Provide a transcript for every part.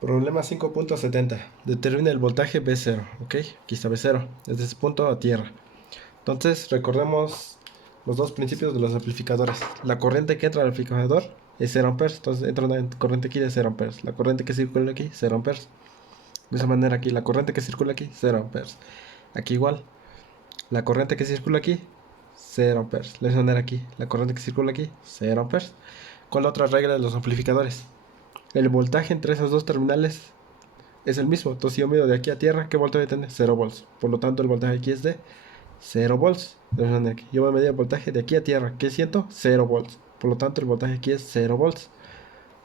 Problema 5.70. Determina el voltaje B0. Ok, aquí está B0. Desde ese punto a tierra. Entonces, recordemos los dos principios de los amplificadores. La corriente que entra al amplificador es 0 amperes. Entonces, entra una corriente aquí de 0 amperes. La corriente que circula aquí, 0 amperes. De esa manera aquí, la corriente que circula aquí, 0 amperes. Aquí igual. La corriente que circula aquí, 0 amperes. De esa manera aquí, la corriente que circula aquí, 0 amperes. ¿Cuál es la otra regla de los amplificadores? El voltaje entre esos dos terminales es el mismo. Entonces, si yo mido de aquí a tierra, ¿qué voltaje tiene? 0 volts. Por lo tanto, el voltaje aquí es de 0 volts. Yo voy a medir el voltaje de aquí a tierra. ¿Qué siento? 0 volts. Por lo tanto, el voltaje aquí es 0 volts.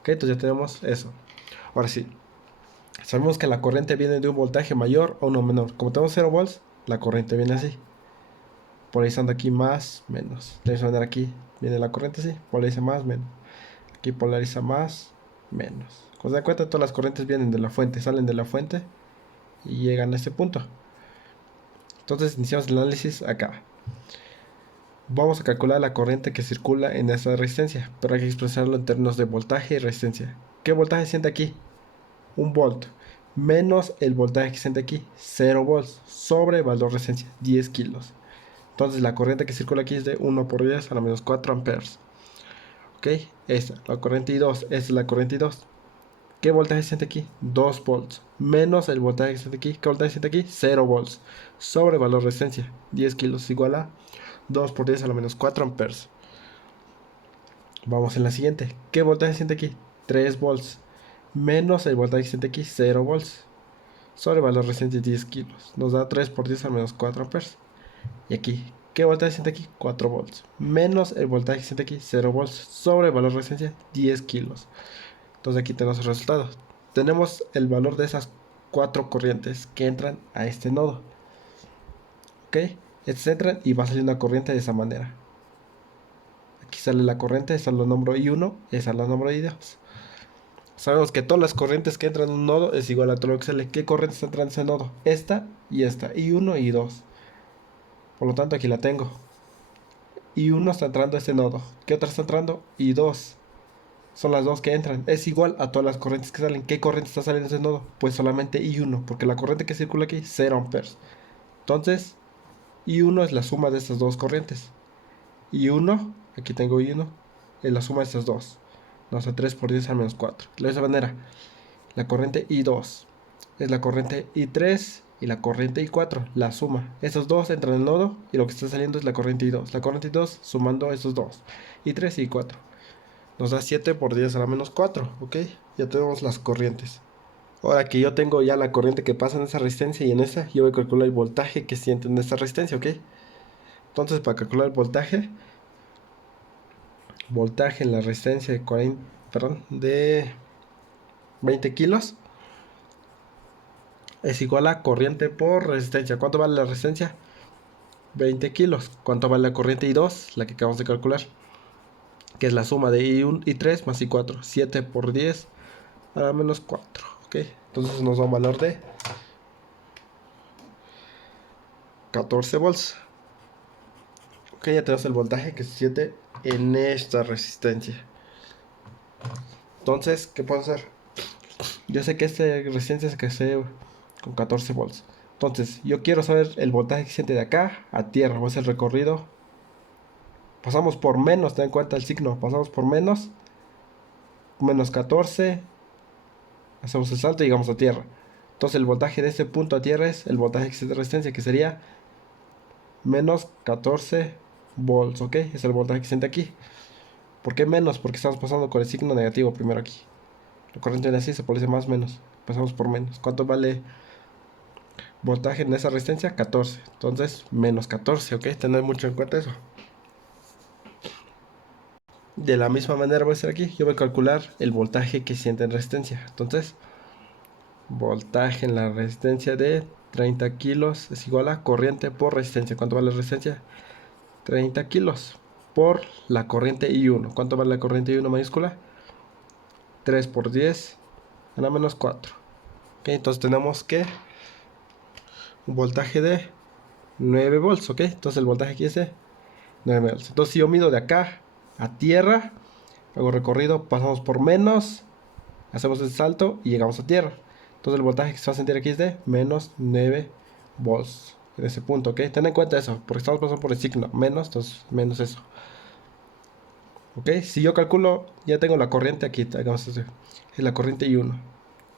Ok, entonces ya tenemos eso. Ahora sí, sabemos que la corriente viene de un voltaje mayor o uno menor. Como tenemos 0 volts, la corriente viene así. Polarizando aquí más, menos. De esa manera aquí viene la corriente así. Polariza más, menos. Aquí polariza más, menos. Como se da cuenta, todas las corrientes vienen de la fuente, salen de la fuente y llegan a este punto. Entonces iniciamos el análisis acá. Vamos a calcular la corriente que circula en esta resistencia, pero hay que expresarlo en términos de voltaje y resistencia. ¿Qué voltaje siente aquí? 1 volt. Menos el voltaje que siente aquí, 0 volts, sobre valor de resistencia, 10 kilos. Entonces la corriente que circula aquí es de 1 por 10 a la menos 4 amperes. Ok, esta, la corriente I2, esta es la corriente I2. ¿Qué voltaje siente aquí? 2 volts. Menos el voltaje que siente aquí. ¿Qué voltaje siente aquí? 0 volts. Sobre valor de resistencia, 10 kilos igual a 2 por 10 a la menos 4 amperes. Vamos en la siguiente. ¿Qué voltaje siente aquí? 3 volts. Menos el voltaje que siente aquí, 0 volts. Sobre valor de resistencia, 10 kilos. Nos da 3 por 10 a la menos 4 amperes. Y aquí, ¿qué voltaje siente aquí? 4 volts. Menos el voltaje que siente aquí, 0 volts. Sobre valor de resistencia, 10 kilos. Entonces aquí tenemos el resultado. Tenemos el valor de esas 4 corrientes que entran a este nodo. ¿Ok? Estas entran y va a salir una corriente de esa manera. Aquí sale la corriente, esa la nombro I1, esa la nombro I2. Sabemos que todas las corrientes que entran en un nodo es igual a todo lo que sale. ¿Qué corrientes entran en ese nodo? Esta y esta, I1 y I2. Por lo tanto aquí la tengo. I1 está entrando a este nodo. ¿Qué otra está entrando? I2. Son las dos que entran. Es igual a todas las corrientes que salen. ¿Qué corriente está saliendo de ese nodo? Pues solamente I1, porque la corriente que circula aquí, 0 amperes. Entonces, I1 es la suma de estas dos corrientes. I1, aquí tengo I1, es la suma de estas dos. Nos da 3 por 10 al menos 4. De esa manera, la corriente I2 es la corriente I3 y la corriente I4, la suma. Esos dos entran en el nodo y lo que está saliendo es la corriente I2. La corriente I2 sumando esos dos, I3 y I4. Nos da 7 por 10 a la menos 4, ¿ok? Ya tenemos las corrientes. Ahora que yo tengo ya la corriente que pasa en esa resistencia y en esa, yo voy a calcular el voltaje que siente en esta resistencia, ¿ok? Entonces, para calcular el voltaje en la resistencia de 40, perdón, de 20 kilos es igual a corriente por resistencia. ¿Cuánto vale la resistencia? 20 kilos. ¿Cuánto vale la corriente I2? La que acabamos de calcular, que es la suma de I1, I3 más I4. 7 por 10 a la menos 4, ¿ok? Entonces nos da un valor de 14 volts. Ok, ya tenemos el voltaje que se siente en esta resistencia. Entonces, ¿qué puedo hacer? Yo sé que esta resistencia se crece con 14 volts. Entonces, yo quiero saber el voltaje que se siente de acá a tierra. Voy a hacer el recorrido. Pasamos por menos, ten en cuenta el signo. Pasamos por menos, menos 14. Hacemos el salto y llegamos a tierra. Entonces, el voltaje de este punto a tierra es el voltaje que se siente de resistencia, que sería menos 14 volts. Ok, es el voltaje que se siente aquí. ¿Por qué menos? Porque estamos pasando con el signo negativo primero aquí. La corriente viene así, se polariza más menos. Pasamos por menos. ¿Cuánto vale voltaje en esa resistencia? 14. Entonces, menos 14, ¿ok? Tener mucho en cuenta eso. De la misma manera voy a hacer aquí. Yo voy a calcular el voltaje que siente en resistencia. Entonces, voltaje en la resistencia de 30 kilos es igual a corriente por resistencia. ¿Cuánto vale la resistencia? 30 kilos por la corriente I1. ¿Cuánto vale la corriente I1 mayúscula? 3 por 10 a la menos 4. Ok, entonces tenemos que un voltaje de 9 volts, ok. Entonces el voltaje aquí es de 9 volts. Entonces si yo mido de acá a tierra, hago recorrido, pasamos por menos, Hacemos el salto y llegamos a tierra. Entonces el voltaje que se va a sentir aquí es de menos 9 volts. En ese punto, ¿ok? Ten en cuenta eso, porque estamos pasando por el signo menos, entonces menos eso. ¿Ok? Si yo calculo, ya tengo la corriente aquí, hagamos eso. Es la corriente I1.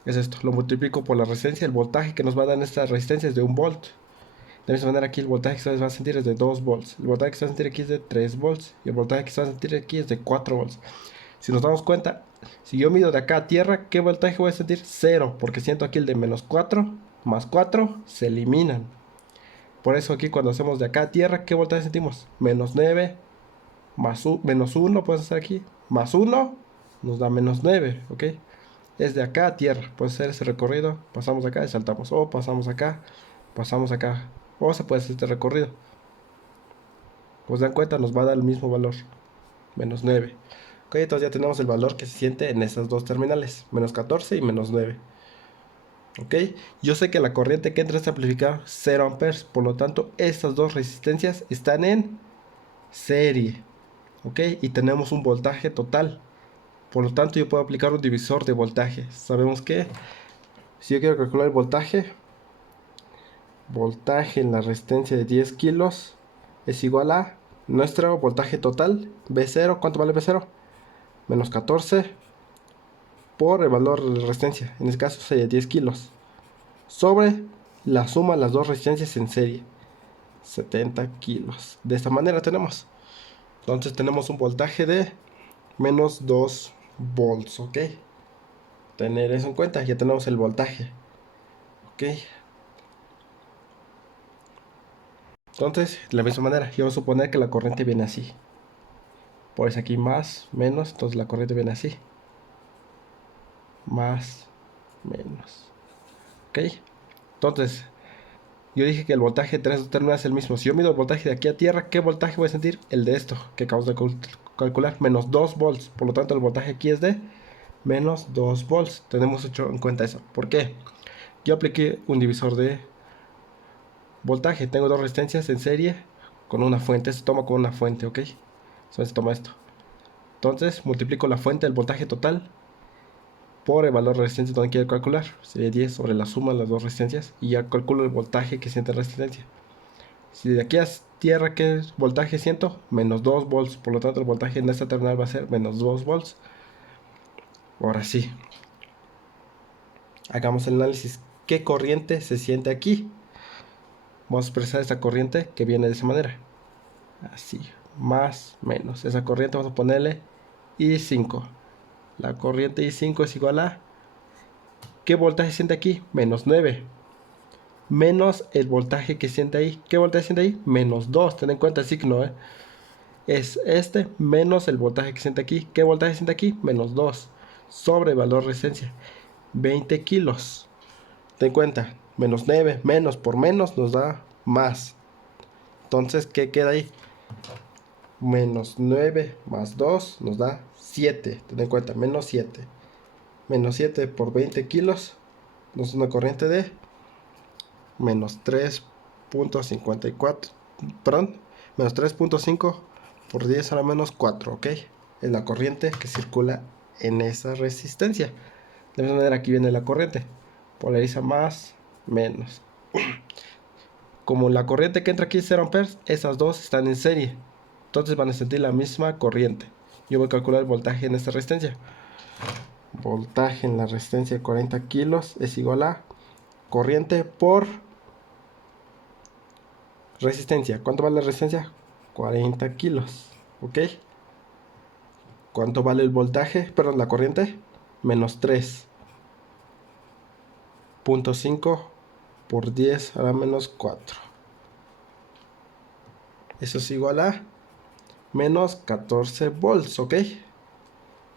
Es esto, lo multiplico por la resistencia, el voltaje que nos va a dar en esta resistencia es de 1 volt. De la misma manera aquí el voltaje que se va a sentir es de 2 volts. El voltaje que se va a sentir aquí es de 3 volts. Y el voltaje que se va a sentir aquí es de 4 volts. Si nos damos cuenta, si yo mido de acá a tierra, ¿qué voltaje voy a sentir? 0, porque siento aquí el de menos 4 más 4 se eliminan. Por eso aquí cuando hacemos de acá a tierra, ¿qué voltaje sentimos? Menos 9 más menos 1, puedes hacer aquí, más 1 nos da menos 9, ¿ok? Es de acá a tierra, puedes hacer ese recorrido, pasamos acá y saltamos, o pasamos acá, o se puede hacer este recorrido. Como se dan cuenta, nos va a dar el mismo valor, menos 9. Ok, entonces ya tenemos el valor que se siente en esas dos terminales, menos 14 y menos 9. Ok, yo sé que la corriente que entra a este amplificador 0 amperes, por lo tanto estas dos resistencias están en serie. Ok, y tenemos un voltaje total, por lo tanto yo puedo aplicar un divisor de voltaje. Sabemos que si yo quiero calcular el voltaje en la resistencia de 10 kilos es igual a nuestro voltaje total V0. ¿Cuánto vale V0? Menos 14 por el valor de la resistencia, en este caso sería 10 kilos, sobre la suma de las dos resistencias en serie, 70 kilos. De esta manera tenemos. Entonces tenemos un voltaje de menos 2 volts, ¿ok? Tener eso en cuenta, ya tenemos el voltaje, ¿ok? Entonces, de la misma manera, yo voy a suponer que la corriente viene así. Por eso aquí más, menos, entonces la corriente viene así. Más, menos. ¿Ok? Entonces, yo dije que el voltaje entre estos términos es el mismo. Si yo mido el voltaje de aquí a tierra, ¿qué voltaje voy a sentir? El de esto, que acabamos de calcular, menos 2 volts. Por lo tanto, el voltaje aquí es de menos 2 volts. Tenemos hecho en cuenta eso. ¿Por qué? Yo apliqué un divisor de voltaje. Tengo dos resistencias en serie con una fuente. Se toma con una fuente, ¿ok? Entonces toma esto. Entonces multiplico la fuente del voltaje total por el valor de resistencia donde quiero calcular. Sería 10 sobre la suma de las dos resistencias. Y ya calculo el voltaje que siente la resistencia. Si de aquí a tierra, ¿qué voltaje siento? Menos 2 volts. Por lo tanto, el voltaje en esta terminal va a ser menos 2 volts. Ahora sí. Hagamos el análisis. ¿Qué corriente se siente aquí? Vamos a expresar esta corriente que viene de esa manera. Así. Más, menos. Esa corriente vamos a ponerle I5. La corriente I5 es igual a... ¿Qué voltaje siente aquí? Menos 9. Menos el voltaje que siente ahí. ¿Qué voltaje siente ahí? Menos 2. Ten en cuenta el signo, ¿eh? Es este menos el voltaje que siente aquí. ¿Qué voltaje siente aquí? Menos 2. Sobre el valor de resistencia. 20 kilos. Ten en cuenta. Menos 9. Menos por menos nos da más. Entonces, ¿qué queda ahí? Menos 9 más 2 nos da 7. Ten en cuenta. Menos 7. Menos 7 por 20 kilos. Nos da una corriente de menos 3.54, perdón, menos 3.5 por 10 a la menos 4, ¿ok? Es la corriente que circula en esa resistencia. De la misma manera aquí viene la corriente, polariza más, menos. Como la corriente que entra aquí es 0 amperes, esas dos están en serie, entonces van a sentir la misma corriente. Yo voy a calcular el voltaje en esta resistencia. Voltaje en la resistencia de 40 kilos es igual a corriente por resistencia. ¿Cuánto vale la resistencia? 40 kilos. ¿Ok? ¿Cuánto vale el voltaje? Perdón, la corriente. Menos 3.5 por 10 a la menos 4. Eso es igual a menos 14 volts. ¿Ok?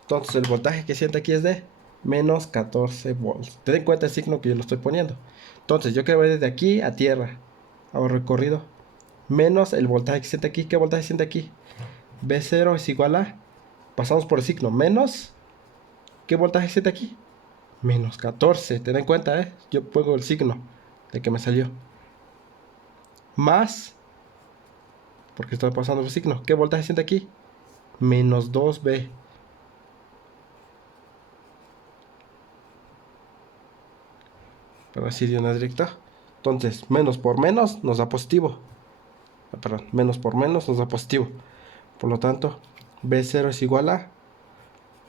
Entonces el voltaje que siente aquí es de menos 14 volts. Ten en cuenta el signo que yo lo estoy poniendo. Entonces yo quiero ver desde aquí a tierra. Hago recorrido. Menos el voltaje que siente aquí. ¿Qué voltaje siente aquí? V0 es igual a... Pasamos por el signo. Menos... ¿Qué voltaje siente aquí? Menos 14. Ten en cuenta, ¿eh? Yo pongo el signo de que me salió. Más... Porque estoy pasando el signo. ¿Qué voltaje siente aquí? Menos 2V. pero así de una directa. Entonces, menos por menos nos da positivo. Perdón, menos por menos nos da positivo. Por lo tanto, B0 es igual a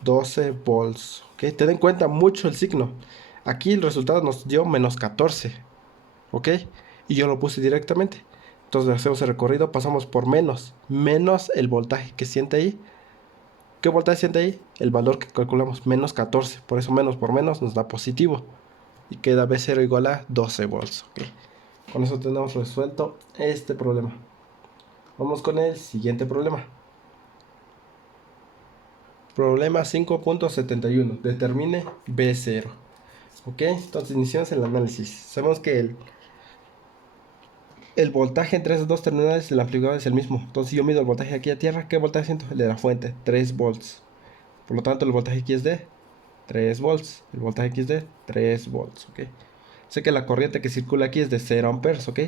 12 volts. ¿Ok? Ten en cuenta mucho el signo. Aquí el resultado nos dio menos 14. ¿Ok? Y yo lo puse directamente. Entonces hacemos el recorrido, pasamos por menos. Menos el voltaje que siente ahí. ¿Qué voltaje siente ahí? El valor que calculamos, menos 14. Por eso menos por menos nos da positivo. Y queda B0 igual a 12 volts. ¿Ok? Con eso tenemos resuelto este problema. Vamos con el siguiente problema. Problema 5.71. Determine B0. Ok, entonces iniciamos el análisis. Sabemos que el voltaje entre esas dos terminales del amplificador es el mismo. Entonces si yo mido el voltaje aquí a tierra, ¿qué voltaje siento? El de la fuente, 3 volts. Por lo tanto el voltaje aquí es de 3 volts. El voltaje aquí es de 3 volts. Ok. Sé que la corriente que circula aquí es de 0 amperes. Ok.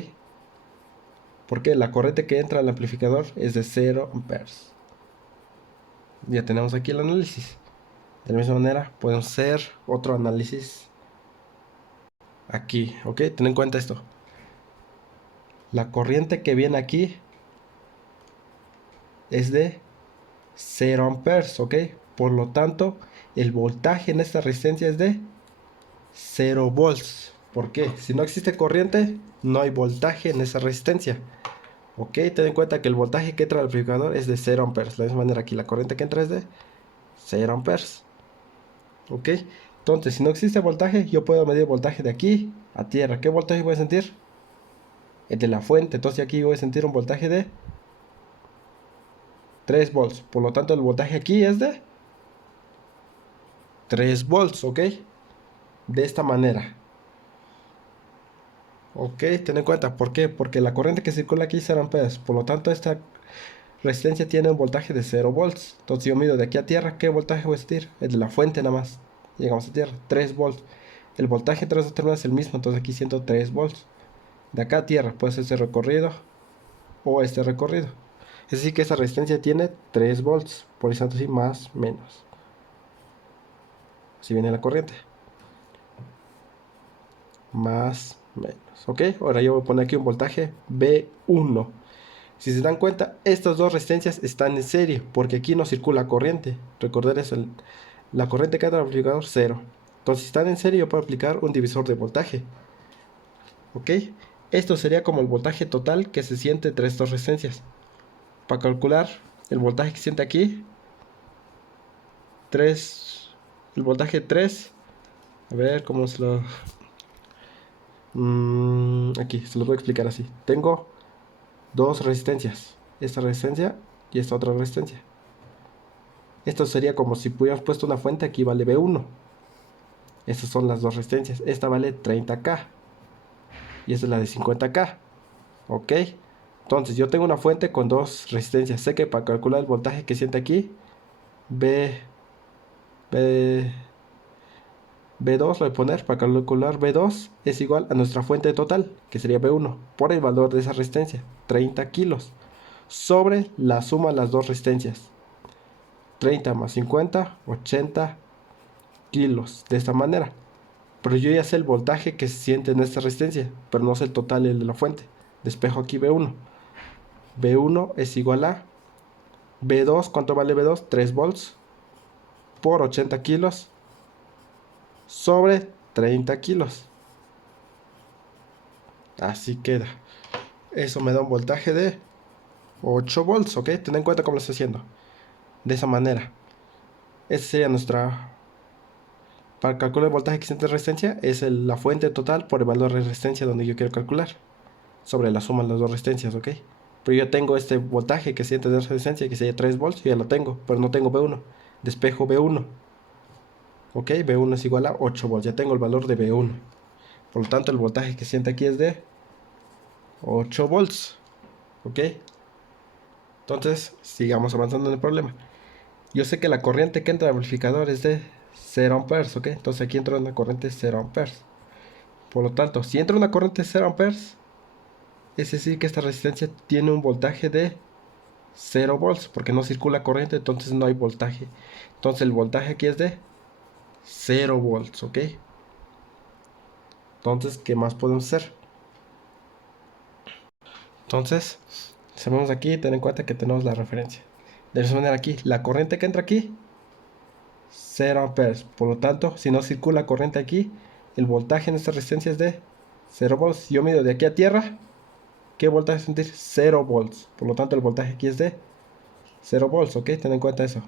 Porque la corriente que entra al amplificador es de 0 amperes. Ya tenemos aquí el análisis. De la misma manera podemos hacer otro análisis aquí. Ok. Ten en cuenta esto. La corriente que viene aquí es de 0 amperes, ¿ok? Por lo tanto, el voltaje en esta resistencia es de 0 volts. ¿Por qué? Si no existe corriente, no hay voltaje en esa resistencia. ¿Ok? Ten en cuenta que el voltaje que entra al amplificador es de 0 amperes. De la misma manera aquí la corriente que entra es de 0 amperes. ¿Ok? Entonces, si no existe voltaje, yo puedo medir voltaje de aquí a tierra. ¿Qué voltaje voy a sentir? El de la fuente. Entonces aquí voy a sentir un voltaje de 3 volts. Por lo tanto, el voltaje aquí es de 3 volts, ¿ok? De esta manera. Ok, ten en cuenta, ¿por qué? Porque la corriente que circula aquí es 0 amperes. Por lo tanto, esta resistencia tiene un voltaje de 0 volts. Entonces, yo mido de aquí a tierra, ¿qué voltaje voy a sentir? El de la fuente nada más. Llegamos a tierra, 3 volts. El voltaje entre los dos terminales es el mismo, entonces aquí siento 3 volts. De acá a tierra, pues este recorrido o este recorrido. Es decir, que esta resistencia tiene 3 volts. Por eso, así más menos. Así viene la corriente. Más menos. Ok, ahora yo voy a poner aquí un voltaje B1. Si se dan cuenta, estas dos resistencias están en serie, porque aquí no circula corriente. Recordar eso, la corriente que entra al amplificador, cero. Entonces, si están en serie, yo puedo aplicar un divisor de voltaje. ¿Ok? Esto sería como el voltaje total que se siente entre estas resistencias. Para calcular el voltaje que siente aquí, 3, el voltaje 3, a ver cómo se lo... aquí, se lo voy a explicar así. Tengo dos resistencias, esta resistencia y esta otra resistencia. Esto sería como si hubiéramos puesto una fuente, aquí vale B1. Estas son las dos resistencias. Esta vale 30K y esta es la de 50K. Ok. Entonces yo tengo una fuente con dos resistencias. Sé que para calcular el voltaje que siente aquí, B, B, B2 lo voy a poner. Para calcular B2 es igual a nuestra fuente total, que sería B1, por el valor de esa resistencia, 30 kilos, sobre la suma de las dos resistencias. 30 más 50, 80 kilos. De esta manera. Pero yo ya sé el voltaje que se siente en esta resistencia, pero no sé el total el de la fuente. Despejo aquí B1. B1 es igual a B2. ¿Cuánto vale B2? 3 volts por 80 kilos sobre 30 kilos. Así queda. Eso me da un voltaje de 8 volts, ¿ok? Ten en cuenta cómo lo estoy haciendo. De esa manera. Esa sería nuestra... Para calcular el voltaje que siente resistencia, es la fuente total por el valor de resistencia donde yo quiero calcular. Sobre la suma de las dos resistencias, ¿ok? Pero yo tengo este voltaje que siente de resistencia, que sería 3 volts, yo ya lo tengo, pero no tengo B1. Despejo B1. ¿Ok? B1 es igual a 8 volts, ya tengo el valor de B1. Por lo tanto, el voltaje que siente aquí es de 8 volts. ¿Ok? Entonces, sigamos avanzando en el problema. Yo sé que la corriente que entra al amplificador es de 0 amperes, ¿ok? Entonces aquí entra una corriente de 0 amperes. Por lo tanto, si entra una corriente de 0 amperes, es decir que esta resistencia tiene un voltaje de 0 volts, porque no circula corriente, entonces no hay voltaje. Entonces el voltaje aquí es de 0 volts, ¿ok? Entonces, ¿qué más podemos hacer? Entonces, si vemos aquí, ten en cuenta que tenemos la referencia. De esa manera aquí, la corriente que entra aquí, 0 amperes. Por lo tanto, si no circula corriente aquí, el voltaje en esta resistencia es de 0 volts. Si yo mido de aquí a tierra, ¿qué voltaje sentir? 0 volts. Por lo tanto, el voltaje aquí es de 0 volts, ¿ok? Ten en cuenta eso.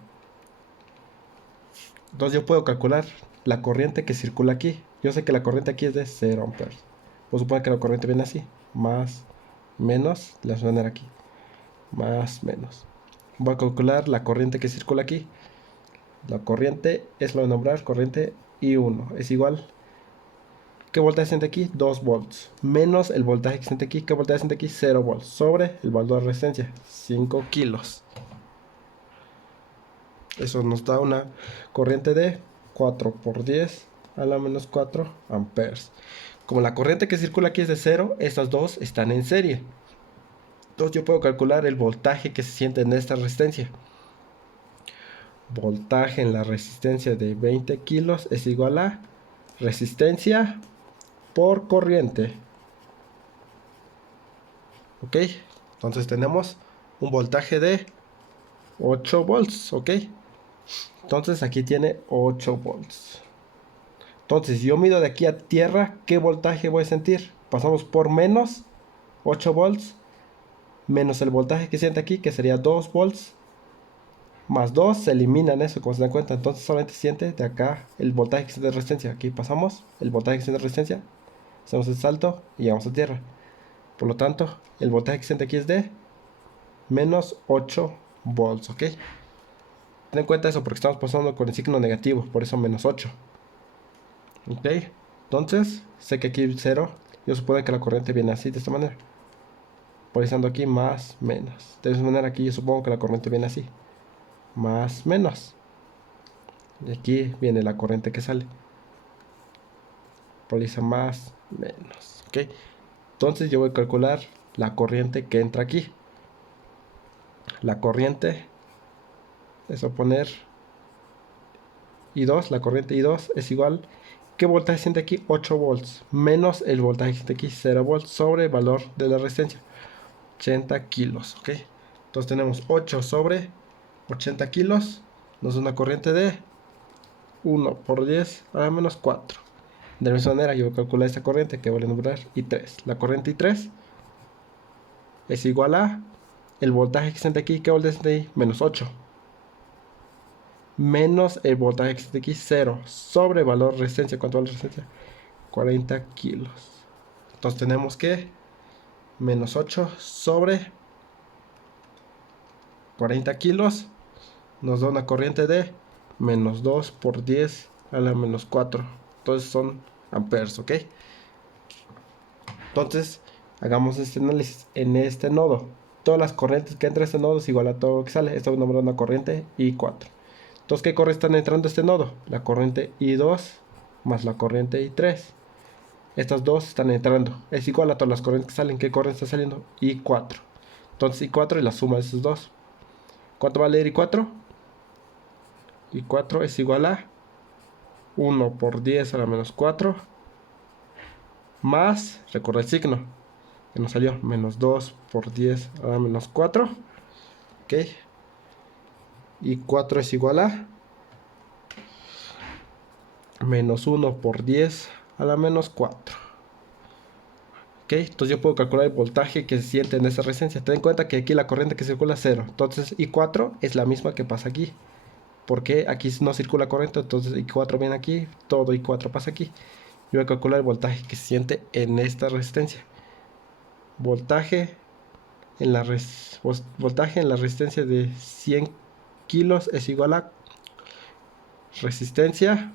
Entonces yo puedo calcular la corriente que circula aquí. Yo sé que la corriente aquí es de 0 amperes. Puedo suponer que la corriente viene así. Más, menos, la voy a poner aquí. Más, menos. Voy a calcular la corriente que circula aquí. La corriente es lo de nombrar corriente I1. Es igual. ¿Qué voltaje siente aquí? 2 volts. Menos el voltaje que siente aquí. ¿Qué voltaje siente aquí? 0 volts. Sobre el valor de resistencia. 5 kilos. Eso nos da una corriente de 4 por 10 a la menos 4 amperes. Como la corriente que circula aquí es de 0, estas dos están en serie. Entonces yo puedo calcular el voltaje que se siente en esta resistencia. Voltaje en la resistencia de 20 kilos es igual a resistencia por corriente. ¿Ok? Entonces tenemos un voltaje de 8 volts. ¿Ok? Entonces aquí tiene 8 volts. Entonces, si yo mido de aquí a tierra, ¿qué voltaje voy a sentir? Pasamos por menos 8 volts, menos el voltaje que siente aquí, que sería 2 volts, más 2, se eliminan eso, como se dan cuenta. Entonces, solamente siente de acá el voltaje que siente de resistencia. Aquí pasamos el voltaje que siente de resistencia, hacemos el salto y llegamos a tierra. Por lo tanto, el voltaje que siente aquí es de menos 8 volts, ¿ok? Ten en cuenta eso porque estamos pasando con el signo negativo, por eso menos 8. Ok, entonces sé que aquí 0. Yo supongo que la corriente viene así, de esta manera. Polarizando aquí más, menos. De esta manera aquí yo supongo que la corriente viene así. Más, menos. Y aquí viene la corriente que sale. Polariza más, menos. Ok, entonces yo voy a calcular la corriente que entra aquí. La corriente es a poner I2, la corriente I2 es igual. ¿Qué voltaje siente aquí? 8 volts. Menos el voltaje que siente aquí, 0 volts, sobre el valor de la resistencia. 80 kilos, ¿ok? Entonces tenemos 8 sobre 80 kilos. Nos da una corriente de 1 por 10 a la menos 4. De la misma manera yo voy a calcular esta corriente que voy a nombrar I3. La corriente I3 es igual a el voltaje que siente aquí. ¿Qué voltaje siente ahí? Menos 8. Menos el voltaje que siente aquí, 0. Sobre el valor de resistencia. ¿Cuánto vale la resistencia? 40 kilos. Entonces tenemos que menos 8 sobre 40 kilos nos da una corriente de menos 2 por 10 a la menos 4. Entonces son amperes, ¿ok? Entonces hagamos este análisis en este nodo. Todas las corrientes que entra a este nodo es igual a todo lo que sale. Esta es una corriente I4. Entonces, ¿qué corrientes están entrando a este nodo? La corriente I2 más la corriente I3. Estas dos están entrando. Es igual a todas las corrientes que salen. ¿Qué corriente está saliendo? I4. Entonces I4 y la suma de esos dos. ¿Cuánto va a leer I4? I4 es igual a 1 por 10 a la menos 4. Más, recuerda el signo, que nos salió menos 2 por 10 a la menos 4. Ok. I4 es igual a menos 1 por 10 a la menos 4. Ok, entonces yo puedo calcular el voltaje que se siente en esa resistencia. Ten en cuenta que aquí la corriente que circula es 0. Entonces I4 es la misma que pasa aquí. Porque aquí no circula corriente, entonces I4 viene aquí, todo I4 pasa aquí. Yo voy a calcular el voltaje que se siente en esta resistencia. Voltaje en la resistencia de 100 kilos es igual a resistencia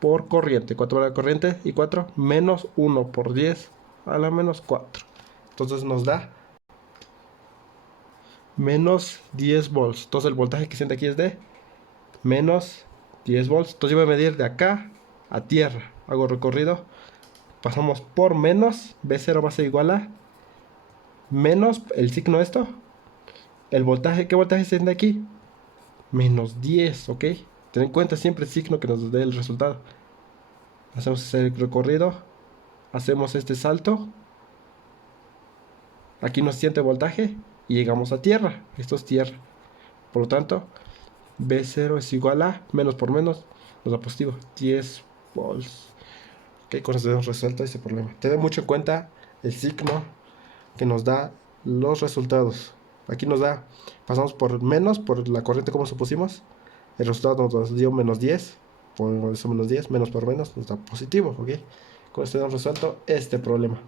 por corriente. ¿Cuánto vale la corriente? I4 menos 1 por 10 a la menos 4. Entonces nos da menos 10 volts. Entonces el voltaje que siente aquí es de menos 10 volts. Entonces yo voy a medir de acá a tierra. Hago recorrido. Pasamos por menos. B0 va a ser igual a menos el signo de esto. El voltaje. ¿Qué voltaje se siente aquí? Menos 10, ¿ok? Ten en cuenta siempre el signo que nos dé el resultado. Hacemos el recorrido. hacemos este salto. Aquí nos siente voltaje y llegamos a tierra. Esto es tierra. Por lo tanto, B0 es igual a menos por menos, nos da positivo, 10 volts. Ok, con eso hemos resuelto ese problema. Ten mucho en cuenta el signo que nos da los resultados. Aquí nos da, pasamos por menos, por la corriente como supusimos. El resultado nos dio menos 10. Por eso menos 10, menos por menos, nos da positivo. Ok, con esto hemos resuelto este problema.